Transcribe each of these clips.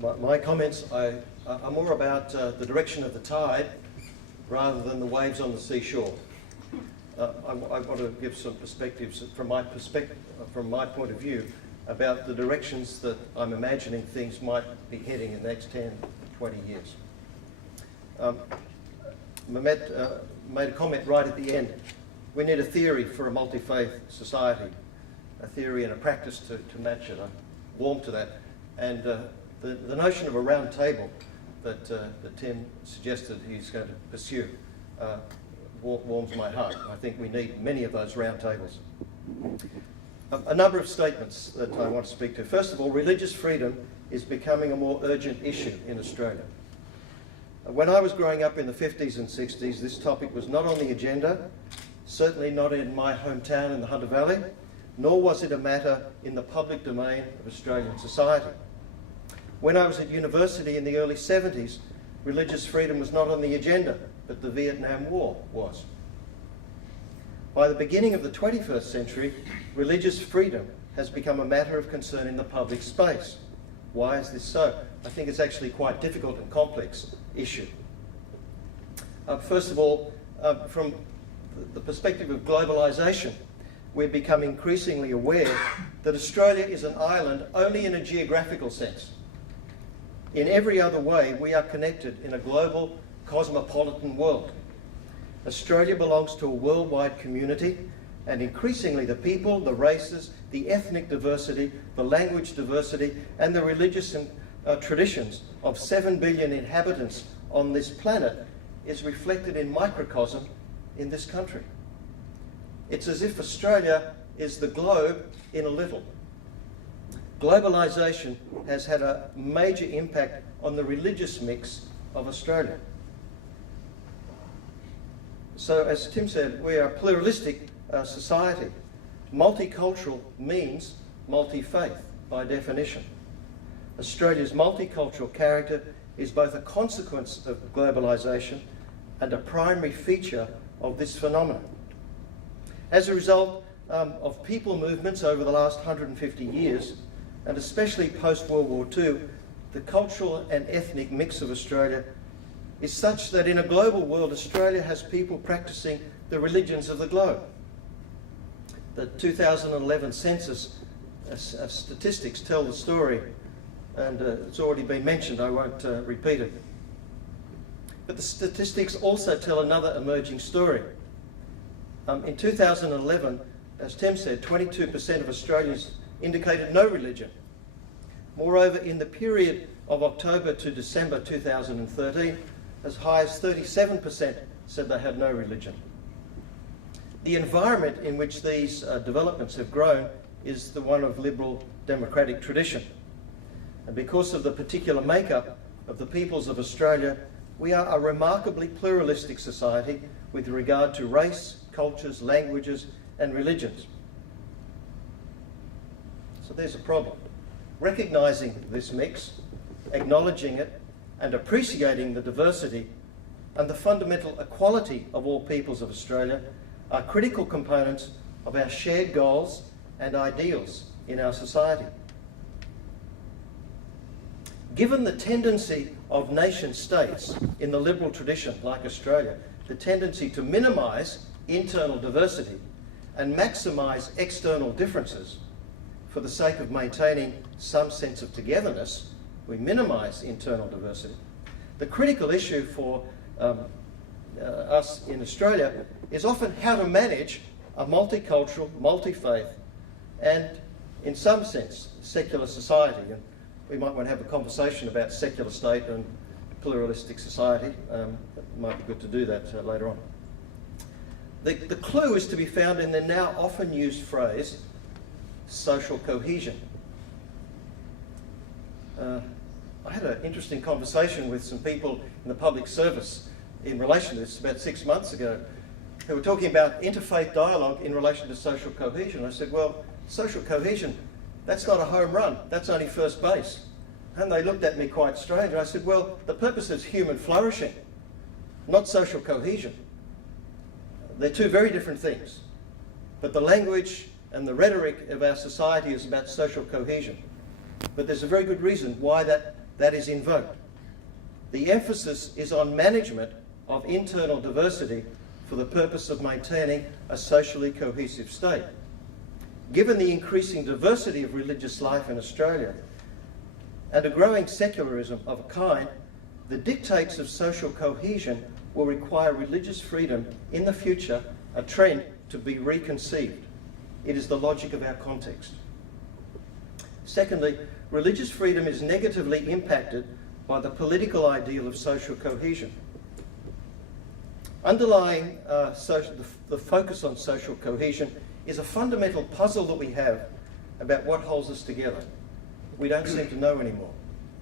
My comments are more about the direction of the tide rather than the waves on the seashore. I want to give some perspectives from my point of view about the directions that I'm imagining things might be heading in the next 10, 20 years. Mehmet made a comment right at the end. We need a theory for a multi-faith society, a theory and a practice to match it. I'm warm to that. And the notion of a round table that Tim suggested he's going to pursue warms my heart. I think we need many of those round tables. A number of statements that I want to speak to. First of all, religious freedom is becoming a more urgent issue in Australia. When I was growing up in the 50s and 60s, this topic was not on the agenda, certainly not in my hometown in the Hunter Valley, nor was it a matter in the public domain of Australian society. When I was at university in the early 70s, religious freedom was not on the agenda, but the Vietnam War was. By the beginning of the 21st century, religious freedom has become a matter of concern in the public space. Why is this so? I think it's actually quite a difficult and complex issue. First of all, from the perspective of globalisation, we've become increasingly aware that Australia is an island only in a geographical sense. In every other way, we are connected in a global, cosmopolitan world. Australia belongs to a worldwide community, and increasingly the people, the races, the ethnic diversity, the language diversity, and the religious traditions of 7 billion inhabitants on this planet is reflected in microcosm in this country. It's as if Australia is the globe in a little. Globalisation has had a major impact on the religious mix of Australia. So, as Tim said, we are a pluralistic society. Multicultural means multi-faith by definition. Australia's multicultural character is both a consequence of globalisation and a primary feature of this phenomenon. As a result of people movements over the last 150 years, and especially post-World War II, the cultural and ethnic mix of Australia is such that in a global world, Australia has people practicing the religions of the globe. The 2011 census statistics tell the story, and it's already been mentioned, I won't repeat it. But the statistics also tell another emerging story. In 2011, as Tim said, 22% of Australians indicated no religion. Moreover, in the period of October to December 2013, as high as 37% said they had no religion. The environment in which these developments have grown is the one of liberal democratic tradition. And because of the particular makeup of the peoples of Australia, we are a remarkably pluralistic society with regard to race, cultures, languages, and religions. So there's a problem. Recognising this mix, acknowledging it, and appreciating the diversity and the fundamental equality of all peoples of Australia are critical components of our shared goals and ideals in our society. Given the tendency of nation states in the liberal tradition, like Australia, the tendency to minimise internal diversity and maximise external differences for the sake of maintaining some sense of togetherness, we minimise internal diversity. The critical issue for us in Australia is often how to manage a multicultural, multi-faith, and in some sense, secular society. And we might want to have a conversation about secular state and pluralistic society. It might be good to do that later on. The clue is to be found in the now often used phrase, social cohesion. I had an interesting conversation with some people in the public service in relation to this about 6 months ago, who were talking about interfaith dialogue in relation to social cohesion. I said, well, social cohesion, that's not a home run, that's only first base. And they looked at me quite strange. I said, well, the purpose is human flourishing, not social cohesion. They're two very different things. But the language and the rhetoric of our society is about social cohesion. But there's a very good reason why that that is invoked. The emphasis is on management of internal diversity for the purpose of maintaining a socially cohesive state. Given the increasing diversity of religious life in Australia and a growing secularism of a kind, the dictates of social cohesion will require religious freedom in the future, a trend to be reconceived. It is the logic of our context. Secondly, religious freedom is negatively impacted by the political ideal of social cohesion. Underlying the focus on social cohesion is a fundamental puzzle that we have about what holds us together. We don't seem to know anymore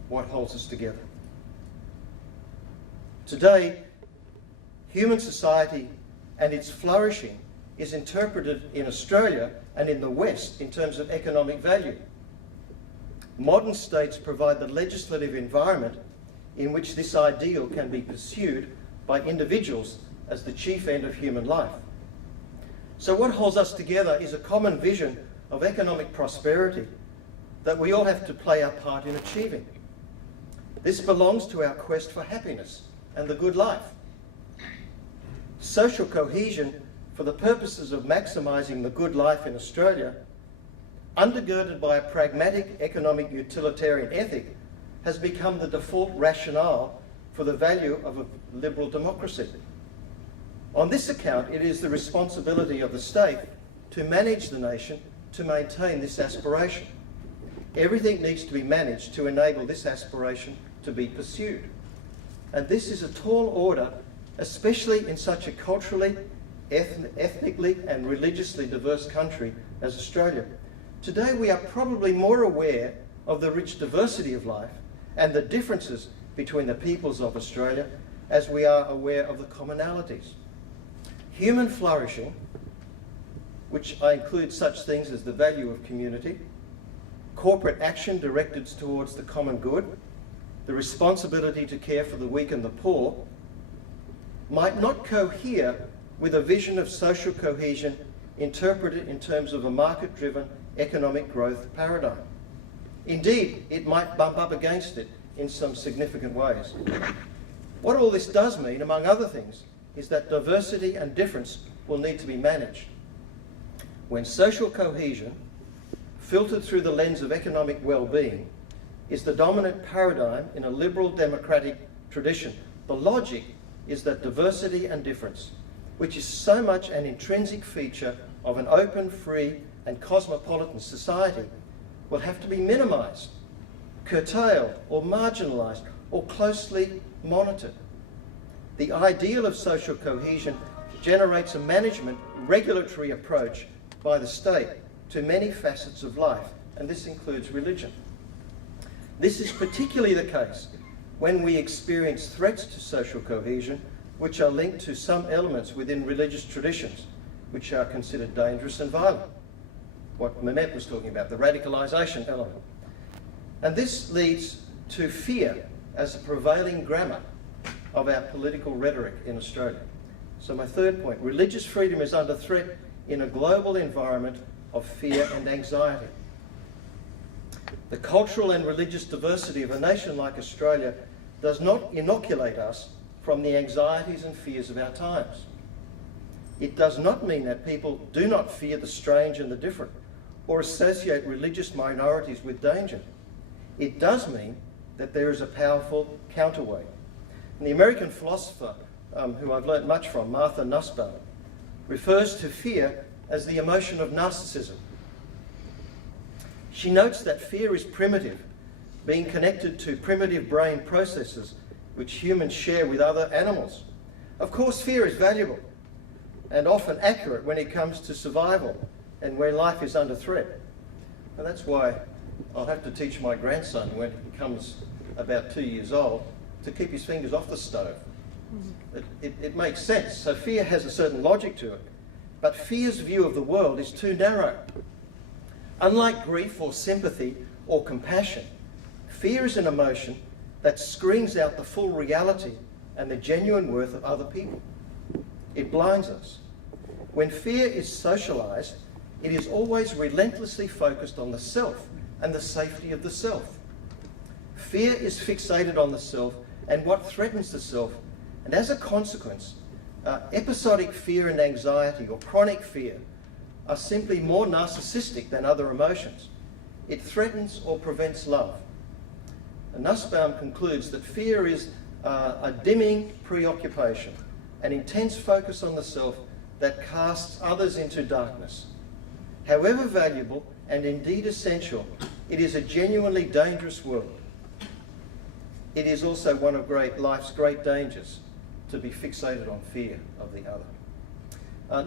what holds us together. Today, human society and its flourishing is interpreted in Australia and in the West in terms of economic value. Modern states provide the legislative environment in which this ideal can be pursued by individuals as the chief end of human life. So what holds us together is a common vision of economic prosperity that we all have to play our part in achieving. This belongs to our quest for happiness and the good life. Social cohesion for the purposes of maximising the good life in Australia, undergirded by a pragmatic economic utilitarian ethic, has become the default rationale for the value of a liberal democracy. On this account, it is the responsibility of the state to manage the nation to maintain this aspiration. Everything needs to be managed to enable this aspiration to be pursued. And this is a tall order, especially in such a culturally, ethnically and religiously diverse country as Australia. Today we are probably more aware of the rich diversity of life and the differences between the peoples of Australia as we are aware of the commonalities. Human flourishing, which I include such things as the value of community, corporate action directed towards the common good, the responsibility to care for the weak and the poor, might not cohere with a vision of social cohesion interpreted in terms of a market-driven economic growth paradigm. Indeed, it might bump up against it in some significant ways. What all this does mean, among other things, is that diversity and difference will need to be managed. When social cohesion, filtered through the lens of economic well-being, is the dominant paradigm in a liberal democratic tradition, the logic is that diversity and difference, which is so much an intrinsic feature of an open, free and cosmopolitan society, will have to be minimised, curtailed or marginalised or closely monitored. The ideal of social cohesion generates a management regulatory approach by the state to many facets of life, and this includes religion. This is particularly the case when we experience threats to social cohesion which are linked to some elements within religious traditions which are considered dangerous and violent. What Mehmet was talking about, the radicalisation element. And this leads to fear as a prevailing grammar of our political rhetoric in Australia. So my third point, religious freedom is under threat in a global environment of fear and anxiety. The cultural and religious diversity of a nation like Australia does not inoculate us from the anxieties and fears of our times. It does not mean that people do not fear the strange and the different, or associate religious minorities with danger. It does mean that there is a powerful counterweight. And the American philosopher, who I've learnt much from, Martha Nussbaum, refers to fear as the emotion of narcissism. She notes that fear is primitive, being connected to primitive brain processes which humans share with other animals. Of course, fear is valuable and often accurate when it comes to survival and when life is under threat. And that's why I'll have to teach my grandson when he becomes about 2 years old to keep his fingers off the stove. It makes sense. So fear has a certain logic to it. But fear's view of the world is too narrow. Unlike grief or sympathy or compassion, fear is an emotion that screens out the full reality and the genuine worth of other people. It blinds us. When fear is socialised, it is always relentlessly focused on the self and the safety of the self. Fear is fixated on the self and what threatens the self, and as a consequence, episodic fear and anxiety or chronic fear are simply more narcissistic than other emotions. It threatens or prevents love. And Nussbaum concludes that fear is a dimming preoccupation, an intense focus on the self that casts others into darkness. However valuable and indeed essential, it is a genuinely dangerous world. It is also one of life's great dangers, to be fixated on fear of the other.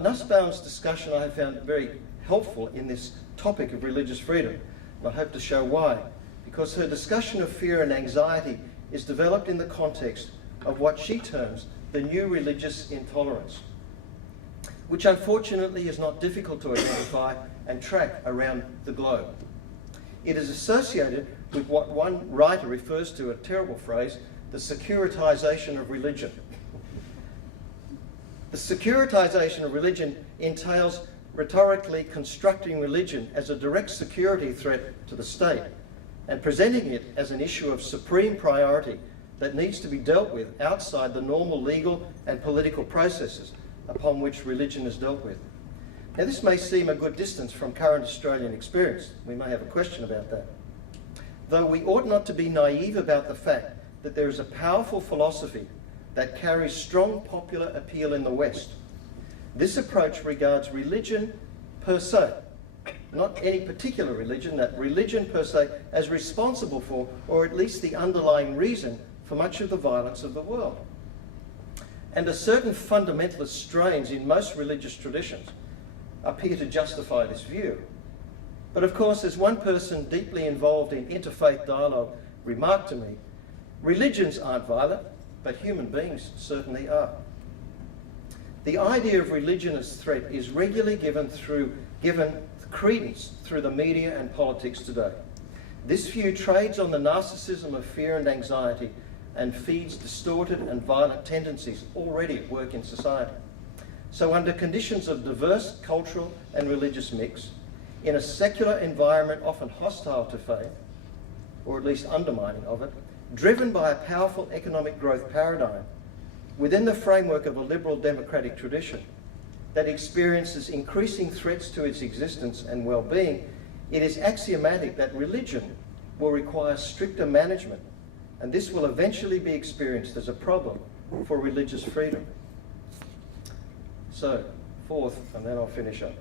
Nussbaum's discussion I have found very helpful in this topic of religious freedom, and I hope to show why, because her discussion of fear and anxiety is developed in the context of what she terms the new religious intolerance, which unfortunately is not difficult to identify and track around the globe. It is associated with what one writer refers to, a terrible phrase, the securitization of religion. The securitization of religion entails rhetorically constructing religion as a direct security threat to the state and presenting it as an issue of supreme priority that needs to be dealt with outside the normal legal and political processes upon which religion is dealt with. Now, this may seem a good distance from current Australian experience. We may have a question about that. Though we ought not to be naive about the fact that there is a powerful philosophy that carries strong popular appeal in the West. This approach regards religion per se, not any particular religion, that religion per se, as responsible for, or at least the underlying reason for much of the violence of the world. And a certain fundamentalist strains in most religious traditions appear to justify this view. But of course, as one person deeply involved in interfaith dialogue remarked to me, religions aren't violent, but human beings certainly are. The idea of religion as threat is regularly given credence through the media and politics today. This view trades on the narcissism of fear and anxiety and feeds distorted and violent tendencies already at work in society. So under conditions of diverse cultural and religious mix, in a secular environment often hostile to faith, or at least undermining of it, driven by a powerful economic growth paradigm, within the framework of a liberal democratic tradition that experiences increasing threats to its existence and well-being, it is axiomatic that religion will require stricter management, and this will eventually be experienced as a problem for religious freedom. So, fourth, and then I'll finish up.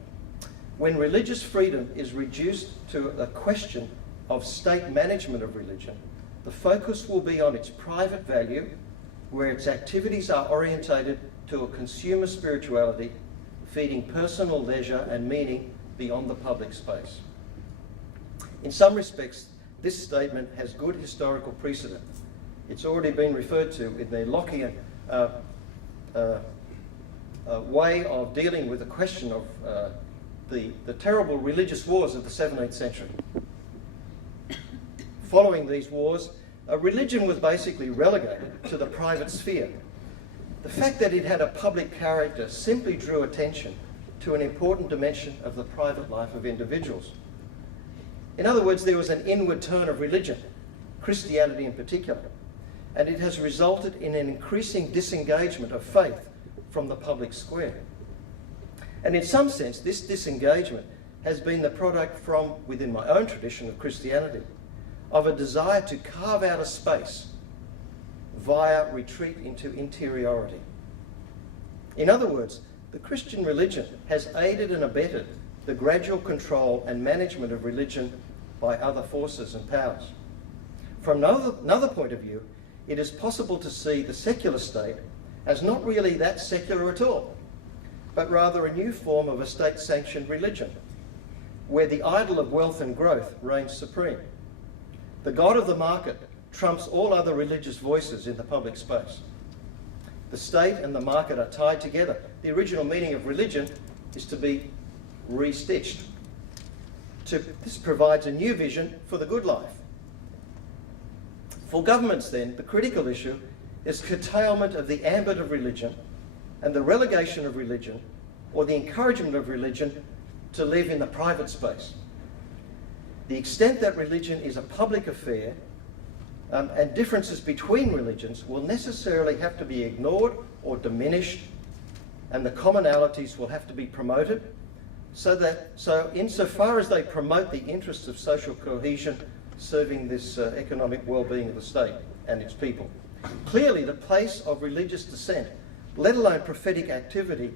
When religious freedom is reduced to a question of state management of religion, the focus will be on its private value, where its activities are orientated to a consumer spirituality, feeding personal leisure and meaning beyond the public space. In some respects, this statement has good historical precedent. It's already been referred to in the Lockean way of dealing with the question of the terrible religious wars of the 17th century. Following these wars, religion was basically relegated to the private sphere. The fact that it had a public character simply drew attention to an important dimension of the private life of individuals. In other words, there was an inward turn of religion, Christianity in particular, and it has resulted in an increasing disengagement of faith from the public square. And in some sense, this disengagement has been the product from, within my own tradition of Christianity, of a desire to carve out a space via retreat into interiority. In other words, the Christian religion has aided and abetted the gradual control and management of religion by other forces and powers. From another point of view, it is possible to see the secular state as not really that secular at all, but rather a new form of a state-sanctioned religion, where the idol of wealth and growth reigns supreme. The god of the market trumps all other religious voices in the public space. The state and the market are tied together. The original meaning of religion is to be restitched. This provides a new vision for the good life. For governments then, the critical issue is curtailment of the ambit of religion and the relegation of religion, or the encouragement of religion, to live in the private space. The extent that religion is a public affair and differences between religions will necessarily have to be ignored or diminished, and the commonalities will have to be promoted, so insofar as they promote the interests of social cohesion, serving this economic well-being of the state and its people. Clearly, the place of religious dissent, let alone prophetic activity,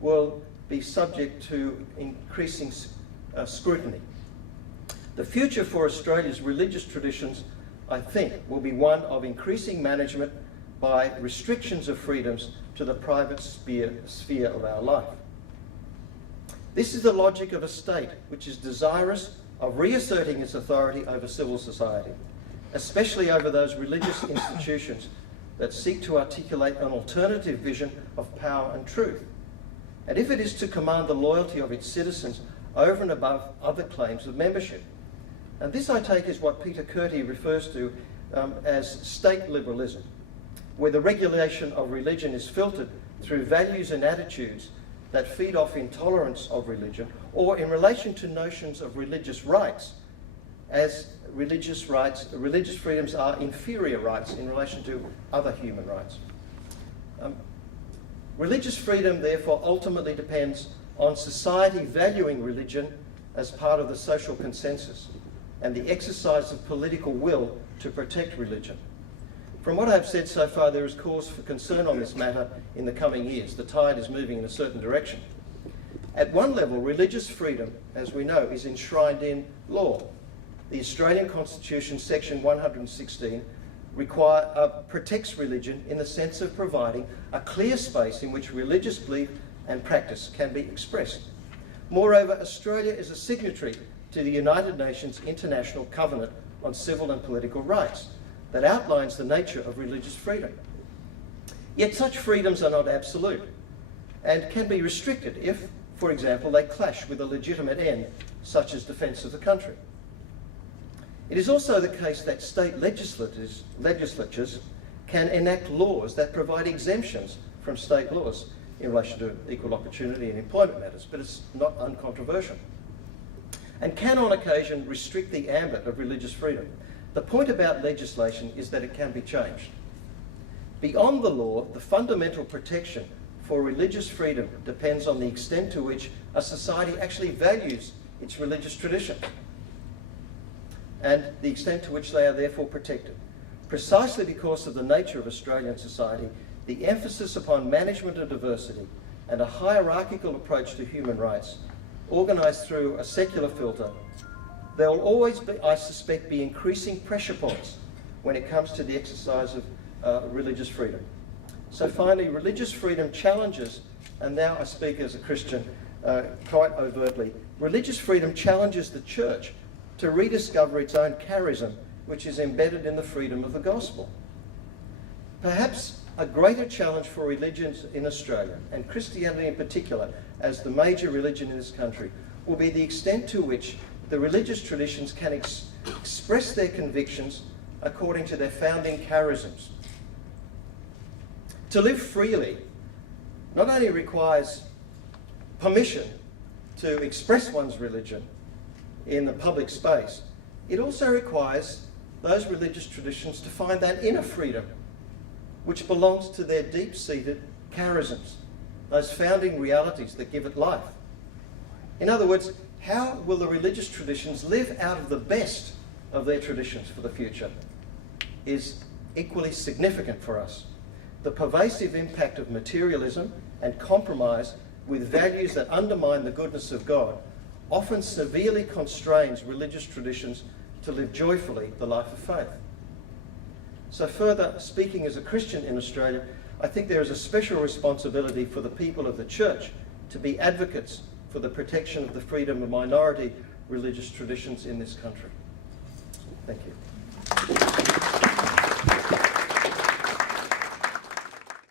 will be subject to increasing scrutiny. The future for Australia's religious traditions, I think, will be one of increasing management by restrictions of freedoms to the private sphere of our life. This is the logic of a state which is desirous of reasserting its authority over civil society, especially over those religious institutions that seek to articulate an alternative vision of power and truth. And if it is to command the loyalty of its citizens over and above other claims of membership. And this, I take, is what Peter Curti refers to as state liberalism, where the regulation of religion is filtered through values and attitudes that feed off intolerance of religion, or in relation to notions of religious rights, as religious freedoms are inferior rights in relation to other human rights. Religious freedom, therefore, ultimately depends on society valuing religion as part of the social consensus and the exercise of political will to protect religion. From what I've said so far, there is cause for concern on this matter in the coming years. The tide is moving in a certain direction. At one level, religious freedom, as we know, is enshrined in law. The Australian Constitution, section 116, protects religion in the sense of providing a clear space in which religious belief and practice can be expressed. Moreover, Australia is a signatory to the United Nations International Covenant on Civil and Political Rights that outlines the nature of religious freedom. Yet such freedoms are not absolute and can be restricted if, for example, they clash with a legitimate end, such as defence of the country. It is also the case that state legislatures can enact laws that provide exemptions from state laws in relation to equal opportunity and employment matters, but it's not uncontroversial, and can on occasion restrict the ambit of religious freedom. The point about legislation is that it can be changed. Beyond the law, the fundamental protection for religious freedom depends on the extent to which a society actually values its religious traditions and the extent to which they are therefore protected. Precisely because of the nature of Australian society, the emphasis upon management of diversity and a hierarchical approach to human rights, organised through a secular filter, there will always be, I suspect, be increasing pressure points when it comes to the exercise of religious freedom. So finally, religious freedom challenges, and now I speak as a Christian quite overtly, religious freedom challenges the church to rediscover its own charism, which is embedded in the freedom of the gospel. Perhaps a greater challenge for religions in Australia, and Christianity in particular, as the major religion in this country, will be the extent to which the religious traditions can express their convictions according to their founding charisms. To live freely not only requires permission to express one's religion in the public space, it also requires those religious traditions to find that inner freedom which belongs to their deep-seated charisms, those founding realities that give it life. In other words, how will the religious traditions live out of the best of their traditions for the future is equally significant for us. The pervasive impact of materialism and compromise with values that undermine the goodness of God often severely constrains religious traditions to live joyfully the life of faith. So further, speaking as a Christian in Australia, I think there is a special responsibility for the people of the church to be advocates for the protection of the freedom of minority religious traditions in this country. Thank you.